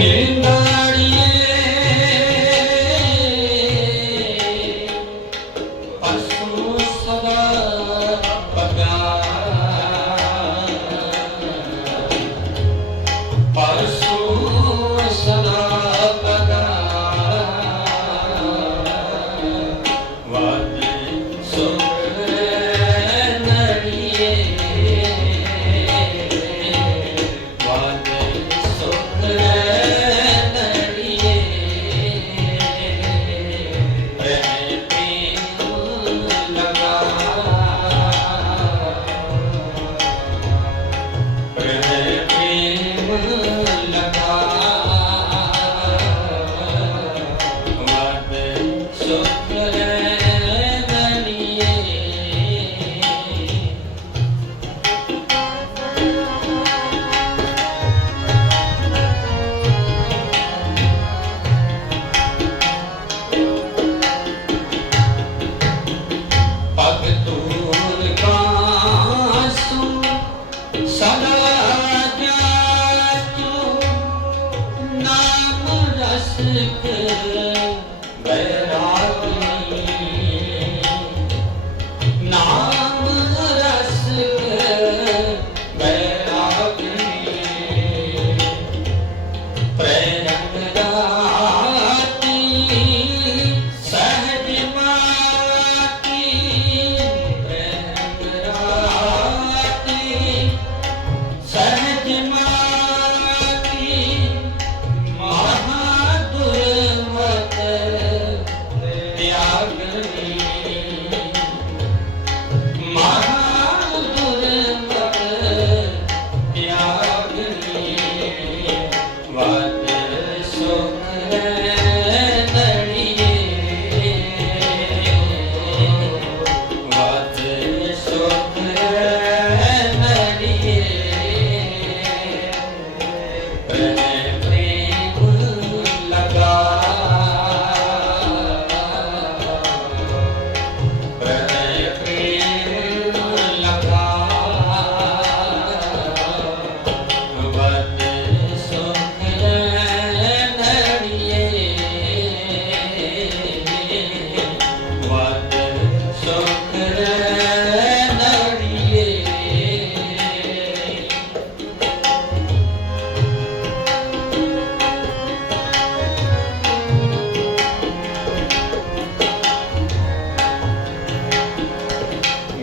Yeah. Thank you.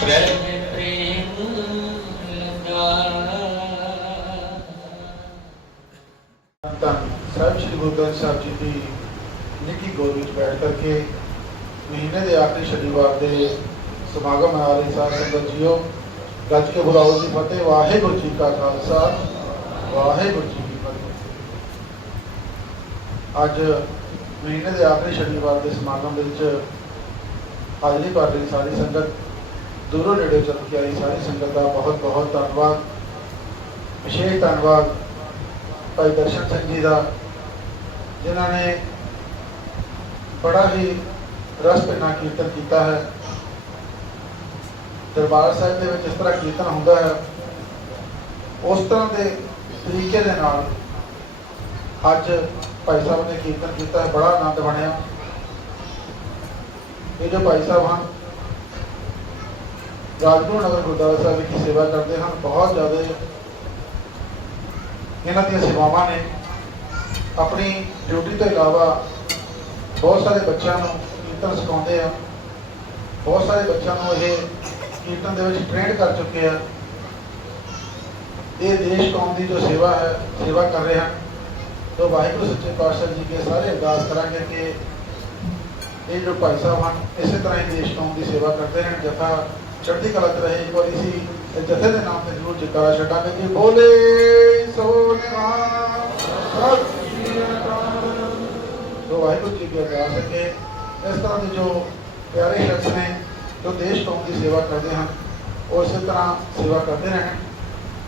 ਪ੍ਰੇਮ ਸਾਹਿਬ ਸ਼੍ਰੀ ਗੁਰੂ ਗ੍ਰੰਥ ਸਾਹਿਬ ਜੀ ਦੀ ਨਿੱਕੀ ਗੋਦ ਵਿੱਚ ਬੈਠ ਕਰਕੇ ਮਹੀਨੇ ਦੇ ਆਖਰੀ ਸ਼ਨੀਵਾਰ ਦੇ ਸਮਾਗਮ ਮਨਾ ਰਹੇ ਸਾਧ ਸੰਗਤ ਜੀਓ, ਗੱਜ ਕੇ ਬੁਲਾਓ ਜੀ ਫਤਿਹ। ਵਾਹਿਗੁਰੂ ਜੀ ਕਾ ਖਾਲਸਾ। ਵਾਹਿਗੁਰੂ ਜੀ ਕੀ ਫਤਿਹ। ਅੱਜ ਮਹੀਨੇ ਦੇ ਆਖਰੀ ਸ਼ਨੀਵਾਰ ਦੇ ਸਮਾਗਮ ਵਿੱਚ ਹਾਜ਼ਰੀ ਭਰ ਰਹੀ ਸਾਰੀ ਸੰਗਤ। ਦੂਰੋਂ ਨੇੜੇ ਚੱਲ ਕੇ ਆਈ ਸਾਰੀ ਸੰਗਤ ਦਾ ਬਹੁਤ ਬਹੁਤ ਧੰਨਵਾਦ ਵਿਸ਼ੇਸ਼ ਧੰਨਵਾਦ ਭਾਈ ਦਰਸ਼ਨ ਸਿੰਘ ਜੀ ਦਾ ਜਿਨ੍ਹਾਂ ਨੇ ਬੜਾ ਹੀ ਰਸ ਭਿੰਨਾ ਕੀਰਤਨ ਕੀਤਾ ਹੈ ਦਰਬਾਰ ਸਾਹਿਬ ਦੇ ਵਿੱਚ ਇਸ ਤਰ੍ਹਾਂ ਕੀਰਤਨ ਹੁੰਦਾ ਹੈ ਉਸ ਤਰ੍ਹਾਂ ਦੇ ਤਰੀਕੇ ਦੇ ਨਾਲ ਅੱਜ ਭਾਈ ਸਾਹਿਬ ਨੇ ਕੀਰਤਨ ਕੀਤਾ ਹੈ ਬੜਾ ਆਨੰਦ ਬਣਿਆ ਇਹ ਜੋ ਭਾਈ ਸਾਹਿਬ ਹਨ ਰਾਜਪੁਰ ਨਗਰ ਗੁਰਦੁਆਰਾ ਸਾਹਿਬ ਵਿੱਚ ਸੇਵਾ ਕਰਦੇ ਹਨ, ਬਹੁਤ ਜ਼ਿਆਦਾ ਇਹਨਾਂ ਦੀਆਂ ਸੇਵਾਵਾਂ ਨੇ। ਆਪਣੀ ਡਿਊਟੀ ਤੋਂ ਇਲਾਵਾ ਬਹੁਤ ਸਾਰੇ ਬੱਚਿਆਂ ਨੂੰ ਕੀਰਤਨ ਸਿਖਾਉਂਦੇ ਆ। ਬਹੁਤ ਸਾਰੇ ਬੱਚਿਆਂ ਨੂੰ ਇਹ ਕੀਰਤਨ ਦੇ ਵਿੱਚ ਟ੍ਰੇਨ ਕਰ ਚੁੱਕੇ ਆ। ਇਹ ਦੇਸ਼ ਕੌਮ ਦੀ ਜੋ ਸੇਵਾ ਹੈ, ਸੇਵਾ ਕਰ ਰਹੇ ਹਨ। ਤੋ ਵਾਹਿਗੁਰੂ ਸੱਚੇ ਪਾਤਸ਼ਾਹ ਜੀ ਕੇ ਸਾਰੇ ਅਰਦਾਸ ਕਰਾਂਗੇ ਕਿ ਇਹ ਜੋ ਭਾਈ ਸਾਹਿਬ ਹਨ, ਇਸੇ ਤਰ੍ਹਾਂ ਹੀ ਦੇਸ਼ ਕੌਮ ਦੀ ਸੇਵਾ ਕਰਦੇ ਰਹਿਣ, ਜਥਾ ਚੜ੍ਹਦੀ ਕਲਾ ਚ ਰਹੇ ਇੱਕ ਵਾਰੀ ਸੀ ਜਥੇ ਦੇ ਨਾਮ ਤੇ ਜ਼ਰੂਰ ਜਕਾਰਾ ਛੱਡਾਂਗੇ ਕਿ ਬੋਲੇ ਸੋ ਵਾਹਿਗੁਰੂ ਜੀ ਕੀ ਅਰਦਾਸ ਹੈ ਕਿ ਇਸ ਤਰ੍ਹਾਂ ਦੇ ਜੋ ਪਿਆਰੇ ਸ਼ਖਸ ਨੇ, ਜੋ ਦੇਸ਼ ਕੌਮ ਦੀ ਸੇਵਾ ਕਰਦੇ ਹਨ, ਉਹ ਇਸੇ ਤਰ੍ਹਾਂ ਸੇਵਾ ਕਰਦੇ ਰਹਿਣ।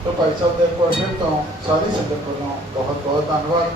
ਤੋ ਭਾਈ ਸਾਹਿਬ ਦਾ ਇੱਕ ਵਾਰ ਫਿਰ ਤੋਂ ਸਾਰੀ ਸੰਗਤ ਵੱਲੋਂ ਬਹੁਤ ਬਹੁਤ ਧੰਨਵਾਦ।